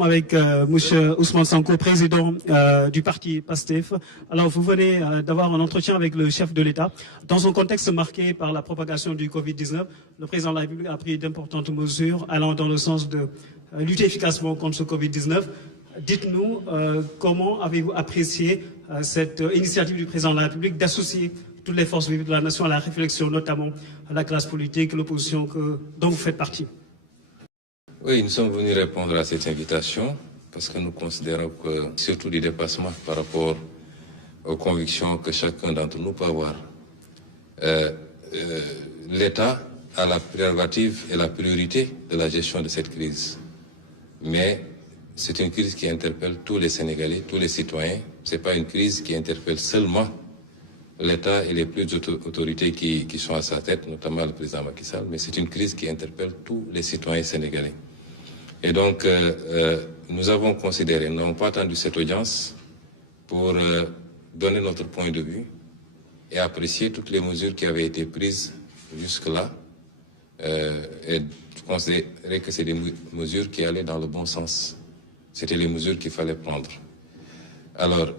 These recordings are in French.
Avec M. Ousmane Sanko, président du parti PASTEF. Alors, vous venez d'avoir un entretien avec le chef de l'État. Dans un contexte marqué par la propagation du Covid-19, le président de la République a pris d'importantes mesures allant dans le sens de lutter efficacement contre ce Covid-19. Dites-nous comment avez-vous apprécié cette initiative du président de la République d'associer toutes les forces vives de la nation à la réflexion, notamment à la classe politique, l'opposition dont vous faites partie? Oui, nous sommes venus répondre à cette invitation parce que nous considérons que, surtout du dépassement par rapport aux convictions que chacun d'entre nous peut avoir, l'État a la prérogative et la priorité de la gestion de cette crise. Mais c'est une crise qui interpelle tous les Sénégalais, tous les citoyens. Ce n'est pas une crise qui interpelle seulement l'État et les plus autorités qui sont à sa tête, notamment le président Macky Sall, mais c'est une crise qui interpelle tous les citoyens sénégalais. Et donc, nous avons considéré, nous n'avons pas attendu cette audience pour donner notre point de vue et apprécier toutes les mesures qui avaient été prises jusque-là et considérer que c'est des mesures qui allaient dans le bon sens. C'était les mesures qu'il fallait prendre. Alors,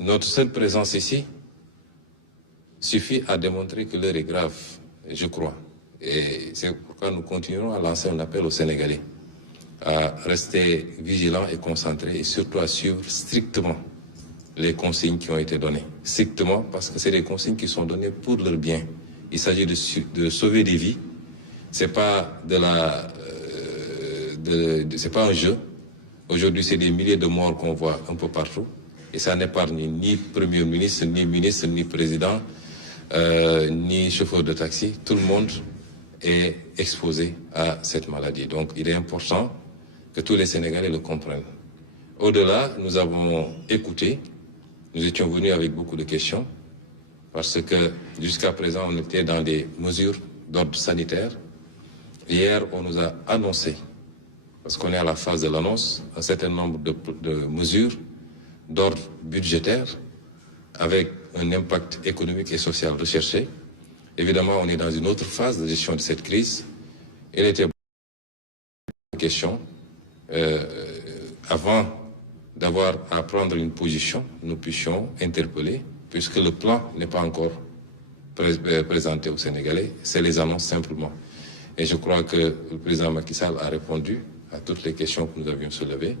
notre seule présence ici suffit à démontrer que l'heure est grave, je crois. Et c'est pourquoi nous continuerons à lancer un appel aux Sénégalais à rester vigilants et concentrés et surtout à suivre strictement les consignes qui ont été données. Strictement parce que c'est des consignes qui sont données pour leur bien. Il s'agit de sauver des vies. C'est pas c'est pas un jeu. Aujourd'hui, c'est des milliers de morts qu'on voit un peu partout. Et ça n'épargne ni Premier ministre, ni président, ni chauffeur de taxi. Tout le monde est exposé à cette maladie. Donc, il est important que tous les Sénégalais le comprennent. Au-delà, nous avons écouté, nous étions venus avec beaucoup de questions, parce que jusqu'à présent, on était dans des mesures d'ordre sanitaire. Hier, on nous a annoncé, parce qu'on est à la phase de l'annonce, un certain nombre de mesures d'ordre budgétaire, avec un impact économique et social recherché. Évidemment, on est dans une autre phase de gestion de cette crise. Il était question, avant d'avoir à prendre une position, nous puissions interpeller, puisque le plan n'est pas encore présenté aux Sénégalais, c'est les annonces simplement. Et je crois que le président Macky Sall a répondu à toutes les questions que nous avions soulevées.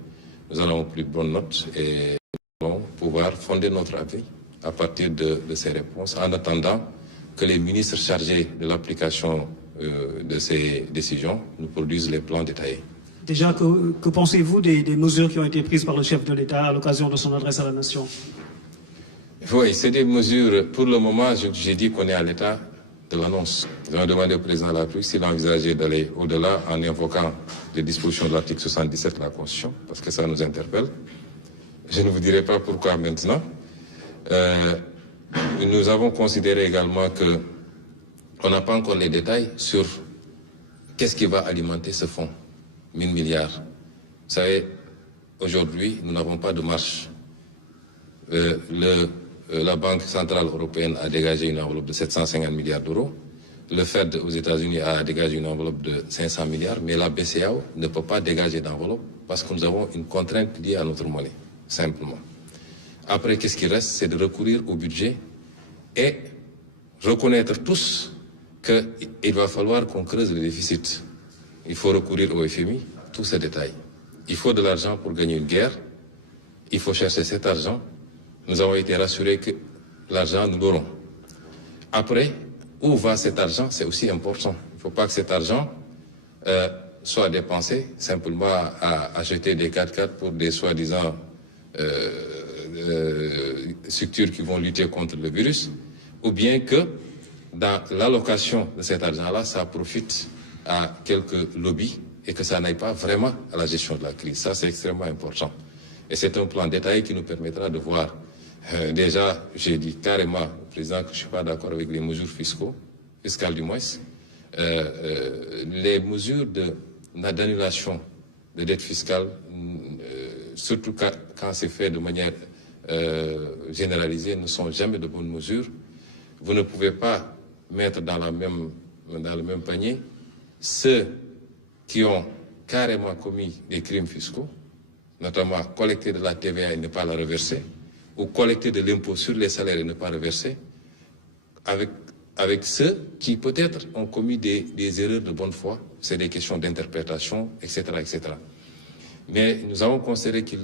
Nous en avons pris bonne note et nous allons pouvoir fonder notre avis à partir de ces réponses, en attendant que les ministres chargés de l'application de ces décisions nous produisent les plans détaillés. Déjà, que pensez-vous des mesures qui ont été prises par le chef de l'État à l'occasion de son adresse à la nation? Oui, c'est des mesures, pour le moment, j'ai dit qu'on est à l'état de l'annonce. Nous avons demandé au président de la République s'il envisageait d'aller au-delà en invoquant les dispositions de l'article 77 de la Constitution, parce que ça nous interpelle. Je ne vous dirai pas pourquoi maintenant. Nous avons considéré également qu'on n'a pas encore les détails sur qu'est-ce qui va alimenter ce fonds, 1000 milliards. Vous savez, aujourd'hui, nous n'avons pas de marche. La Banque centrale européenne a dégagé une enveloppe de 750 milliards d'euros. Le Fed aux États-Unis a dégagé une enveloppe de 500 milliards, mais la BCEAO ne peut pas dégager d'enveloppe parce que nous avons une contrainte liée à notre monnaie, simplement. Après, qu'est-ce qui reste? C'est de recourir au budget et reconnaître tous qu'il va falloir qu'on creuse le déficit. Il faut recourir au FMI, tous ces détails. Il faut de l'argent pour gagner une guerre. Il faut chercher cet argent. Nous avons été rassurés que l'argent, nous l'aurons. Après, où va cet argent? C'est aussi important. Il ne faut pas que cet argent soit dépensé simplement à acheter des 4x4 pour des soi-disant structures qui vont lutter contre le virus, ou bien que dans l'allocation de cet argent-là, ça profite à quelques lobbies et que ça n'aille pas vraiment à la gestion de la crise. Ça, c'est extrêmement important. Et c'est un plan détaillé qui nous permettra de voir. Déjà, j'ai dit carrément au président que je ne suis pas d'accord avec les mesures fiscales du moins. Les mesures d'annulation de dette fiscale, surtout quand c'est fait de manière généralisée, ne sont jamais de bonnes mesures. Vous ne pouvez pas mettre dans le même panier ceux qui ont carrément commis des crimes fiscaux notamment collecter de la TVA et ne pas la reverser, ou collecter de l'impôt sur les salaires et ne pas reverser, avec ceux qui peut-être ont commis des erreurs de bonne foi, c'est des questions d'interprétation, etc., etc. Mais nous avons considéré qu'il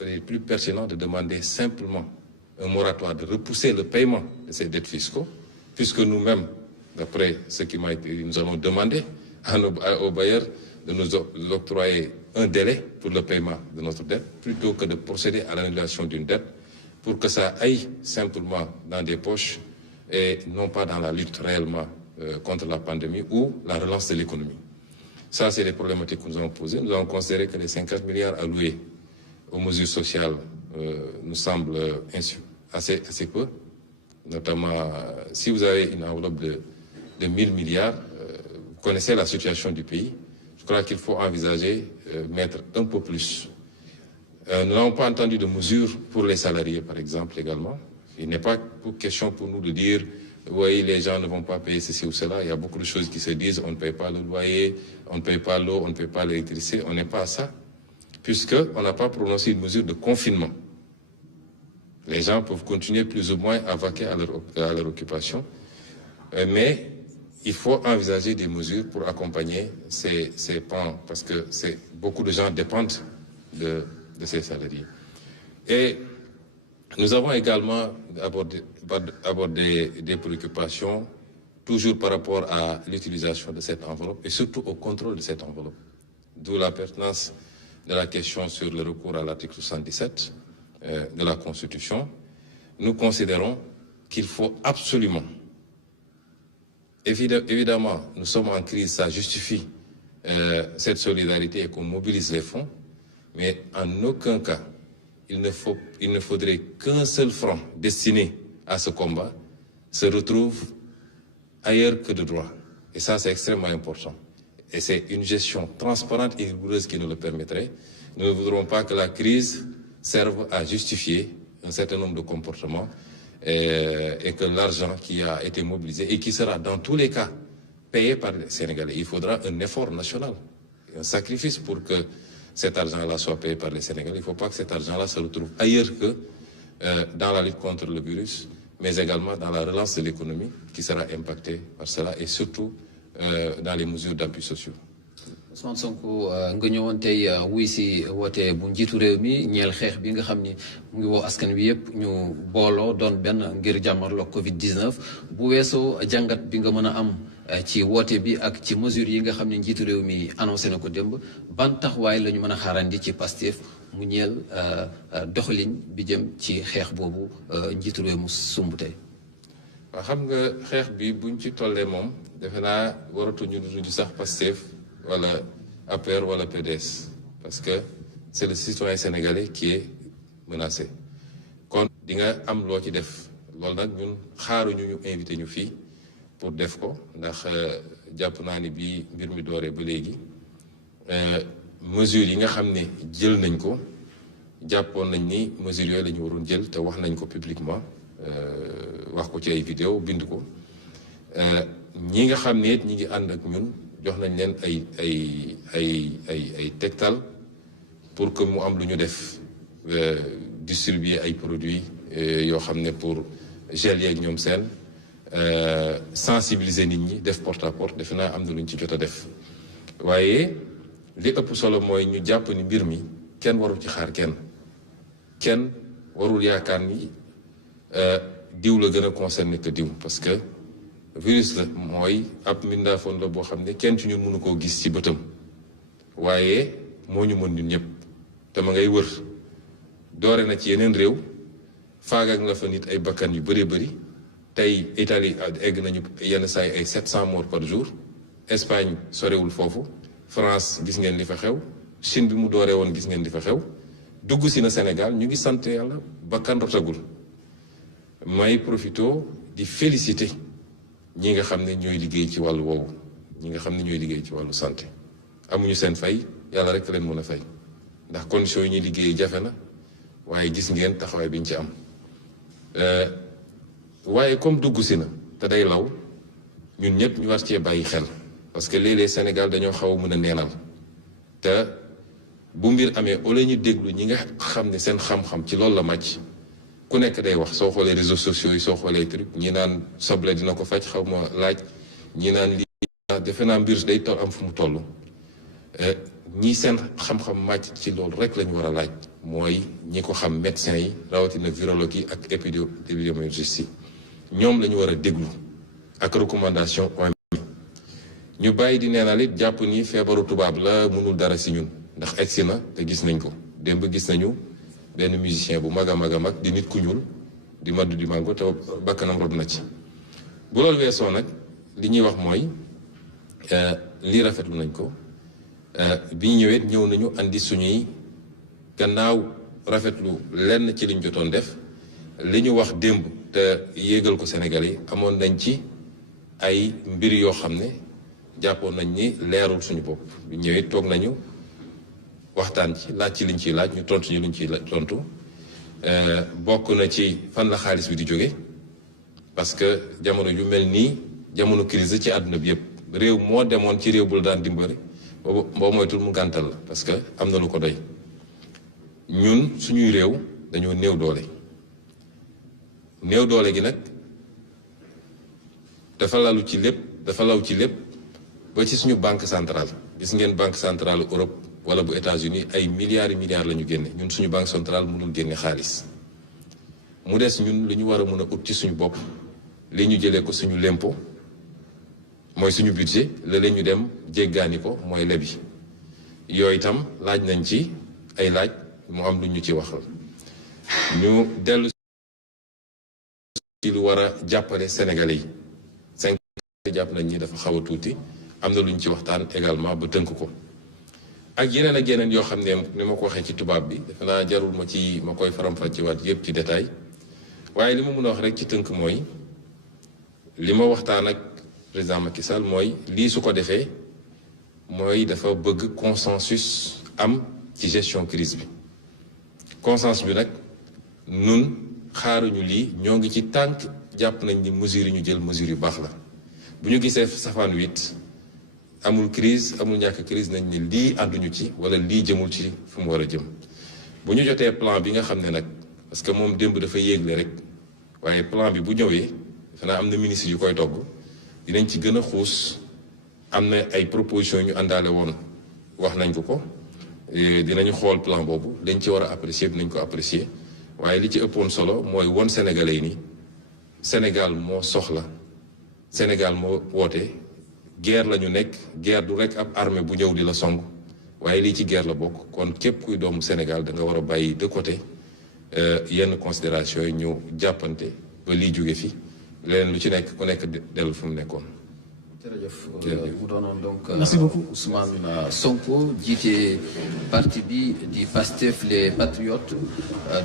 est plus pertinent de demander simplement un moratoire, de repousser le paiement de ces dettes fiscaux, puisque nous-mêmes, d'après ce qui m'a été dit, nous allons demander aux bailleurs de nous octroyer un délai pour le paiement de notre dette, plutôt que de procéder à l'annulation d'une dette, pour que ça aille simplement dans des poches et non pas dans la lutte réellement contre la pandémie ou la relance de l'économie. Ça, c'est les problématiques que nous avons posées. Nous avons considéré que les 50 milliards alloués aux mesures sociales nous semblent assez peu. Notamment, si vous avez une enveloppe de 1000 milliards, vous connaissez la situation du pays. Je crois qu'il faut envisager mettre un peu plus. Nous n'avons pas entendu de mesures pour les salariés, par exemple, également. Il n'est pas question pour nous de dire oui, les gens ne vont pas payer ceci ou cela. Il y a beaucoup de choses qui se disent, on ne paye pas le loyer, on ne paye pas l'eau, on ne paye pas l'électricité. On n'est pas à ça, puisqu'on n'a pas prononcé une mesure de confinement. Les gens peuvent continuer plus ou moins à vaquer à leur occupation, mais il faut envisager des mesures pour accompagner ces pans, parce que beaucoup de gens dépendent de ces salariés. Et nous avons également abordé des préoccupations, toujours par rapport à l'utilisation de cette enveloppe et surtout au contrôle de cette enveloppe. D'où la pertinence de la question sur le recours à l'article 77 de la Constitution. Nous considérons qu'il faut absolument, évidemment, nous sommes en crise, ça justifie cette solidarité et qu'on mobilise les fonds, mais en aucun cas, il ne faudrait qu'un seul franc destiné à ce combat se retrouve ailleurs que de droit. Et ça, c'est extrêmement important. Et c'est une gestion transparente et rigoureuse qui nous le permettrait. Nous ne voudrons pas que la crise serve à justifier un certain nombre de comportements et que l'argent qui a été mobilisé et qui sera dans tous les cas payé par les Sénégalais. Il faudra un effort national, un sacrifice pour que cet argent-là soit payé par les Sénégalais. Il ne faut pas que cet argent-là se retrouve ailleurs que dans la lutte contre le virus, mais également dans la relance de l'économie qui sera impactée par cela et surtout dans les mesures d'appui sociaux. Ousmane Sonko nga ñëwoon tey wuy si woote bu njiitu réew mi ñeel xeex bi nga xam ni mu ngi woo askan wi yëpp ñu booloo doon benn ngir jàmmarloo Covid-19 bu weesoo jàngat bi nga mën a am ci woote bi ak ci mesures yi nga xam ne njiitu réew mi annoncé na ko démb ban taxawaay la ñu mën a xaarandi ci Pastef mu ñeel doxalin bi jëm ci xeex boobu njiitu réew mu sumb tey. waaw xam nga xeex bi buñ ci tollee moom defe naa waratuñu du sax Pastef wala APR wala PDS parce que c'est le citoyen sénégalais qui est menacé kon di nga am loo ci def loolu nag ñun xaaruñu ñu invité ñu fii pour def ko ndax jàpp naa ni bii mbir mi dooree ba léegi mesures yi nga xam ne jël nañ ko jàppoon nañ ni mesures yooyu la ñu waroon jël te wax nañ ko publiquement wax ko ci ay vidéo bind ko ñi nga xam ne ñi ngi ànd ak ñun jox nañ leen ay tegtal pour que mu am lu ñu def distribuer ay produits yoo xam ne pour gel yeeg ñoom seen sensibiliser nit ñi def porte à porte defe naa am na lu ñu ci jot a def waaye li ëpp solo mooy ñu jàpp ni mbir mi kenn warul ci xaar kenn warul yaakaar ni diw la gën a concerné que diw parce que virus la mooy ab mbindaafoon la boo xam ne kenn ci ñun mënu koo gis ci bëtam waaye moo ñu mën ñun ñëpp te ma ngay wër doore na ci yeneen réew faagak nga fa nit ay bakkan yu bëree bëri tey Italie egg nañu yenn saa yi ay 700 morts par jour Espagne sorewul foofu France gis ngeen li fa xew Chine bi mu dooree woon gis ngeen li fa xew dugg si na Sénégal ñu ngi sant yàlla bakkan rotagul may profito di féliciter ñi nga xam ne ñooy liggéey ci wàllu woowu ñi nga xam ne ñooy liggéey ci wàllu santé amuñu seen fay yàlla rek leen mën a fay ndax conditions yi ñuy liggéey jafe na waaye gis ngeen taxawaay bi ñu ci am waaye comme dugg si na te day law ñun ñëpp ñu war cee bàyyi xel parce que léeg-léeg Sénégal dañoo xaw a mën a neenal te bu mbir amee au lieu ñu déglu ñi nga xam ne seen xam-xam ci loolu la màcc ku nekk day wax soo xoolee réseaux sociaux yi soo xoolee truc ñi naan soble dina ko faj xaw ma laaj ñi naan lii defe naa mbir day toll am fu mu toll ñi seen xam-xam màcc ci loolu rek la ñu war a laaj mooy ñi ko xam médecins yi rawatina virologue yi ak épidémiologistes yi ñoom la ñu war a déglu ak recommandation OMS ñu bàyyi di neenal it jàpp ni feebaru tubaab la mënul dara si ñun ndax egsi na te gis nañ ko démb gis nañu benn musicien bu mag a mag a mag di nit ku ñuul di maddu di mango te bakkanam rob na ci bu loolu weesoo nag li ñuy wax mooy lii rafetlu nañ ko bi ñu ñëwee ñëw nañu andi suñuy gannaaw rafetlu lenn ci liñ jotoon def li ñu wax démb te yéegal ko Sénégal yi amoon nañ ci ay mbir yoo xam ne jàppoon nañ ni leerul suñu bopp bi ñëwee toog nañu waxtaan ci laaj ci liñ ciy laaj ñu tontu ñu liñ ciy tontu bokk na ci fan la xaalis bi di jóge parce que jamono yu mel nii jamono crise ci àdduna bi yëpp réew moo demoon ci réew bu la daan dimbali boo moytul mu gàntal la parce que am na lu ko doy ñun suñuy réew dañoo néew doole néew doole gi nag dafa lalu ci lépp dafa law ci lépp ba ci suñu banque centrale gis ngeen banque centrale Europe wala bu États-Unis ay milliards et milliards la ñu génne ñun suñu banque centrale mënul génne xaalis mu des ñun li ñu war a mën a ut ci suñu bopp li ñu jëlee ko suñu lempo mooy suñu budget la ñu dem jéggaani ko mooy lebi yooyu itam laaj nañ ci ay laaj mu am lu ñu ci waxal ñu dellu ci lu war a jàppale Sénégalais yi 5 jàpp nañ ni dafa xaw a tuuti am na lu ñu ci waxtaan également ba tënk ko ak yeneen ak yeneen yoo xam ne ni ma ko waxee ci tubaab bi defe naa jarul ma koy faram-fàccewaat yépp ci détail waaye li ma mën a wax rek ci tënk mooy li ma waxtaan ak président Macky Sall mooy lii su ko defee mooy dafa bëgg consensus am ci gestion crise bi consensus bi nag nun xaaruñu lii ñoo ngi ci tànk jàpp nañ ni mesures yi ñu jël mesures yu baax la bu ñu gisee safaan 8 amul crise amul ñàkk crise nañ ni lii ànduñu ci wala lii jëmul ci fu mu war a jëm bu ñu jotee plan bi nga xam ne nag parce que moom démb dafa yéegle rek waaye plan bi bu ñëwee xanaa am na ministre yu koy togg dinañ ci gën a xuus am na ay propositions ñu àndaale woon wax nañ ko dinañu xool plan boobu dañ ci war a apprécier dinañ ko apprécier waaye li ci ëppoon solo mooy won Sénégalais yi ni Sénégal moo soxla Sénégal moo woote guerre la ñu nekk guerre du rek ab armée bu ñëw di la song waaye lii ci guerre la bokk kon képp kuy doomu Sénégal da nga war a bàyyi de côté yenn considération yi ñu jàppante ba lii jóge fi leneen lu ci nekk ku nekk dellu fu mu nekkoon. jërëjëf mu doonoon donc merci beaucoup Ousmane Sonko jiite parti bi di Pastef les Patriotes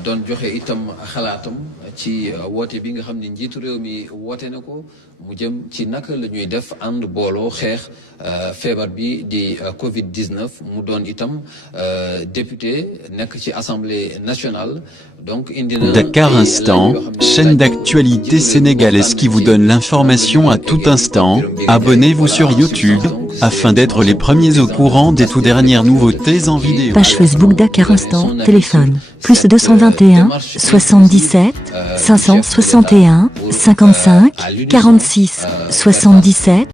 doon joxe itam xalaatam ci woote bi nga xam ne njiitu réew mi woote na ko mu jëm ci naka la ñuy def ànd booloo xeex feebar bi di Covid 19 mu doon itam député nekk ci Assemblée nationale. Donc, Dakar Instant, chaîne d'actualité sénégalaise qui vous donne l'information à tout instant. Abonnez-vous sur YouTube, afin d'être les premiers au courant des tout dernières nouveautés en vidéo. Page Facebook Dakar Instant, téléphone, plus 221, 77, 561, 55, 46, 77.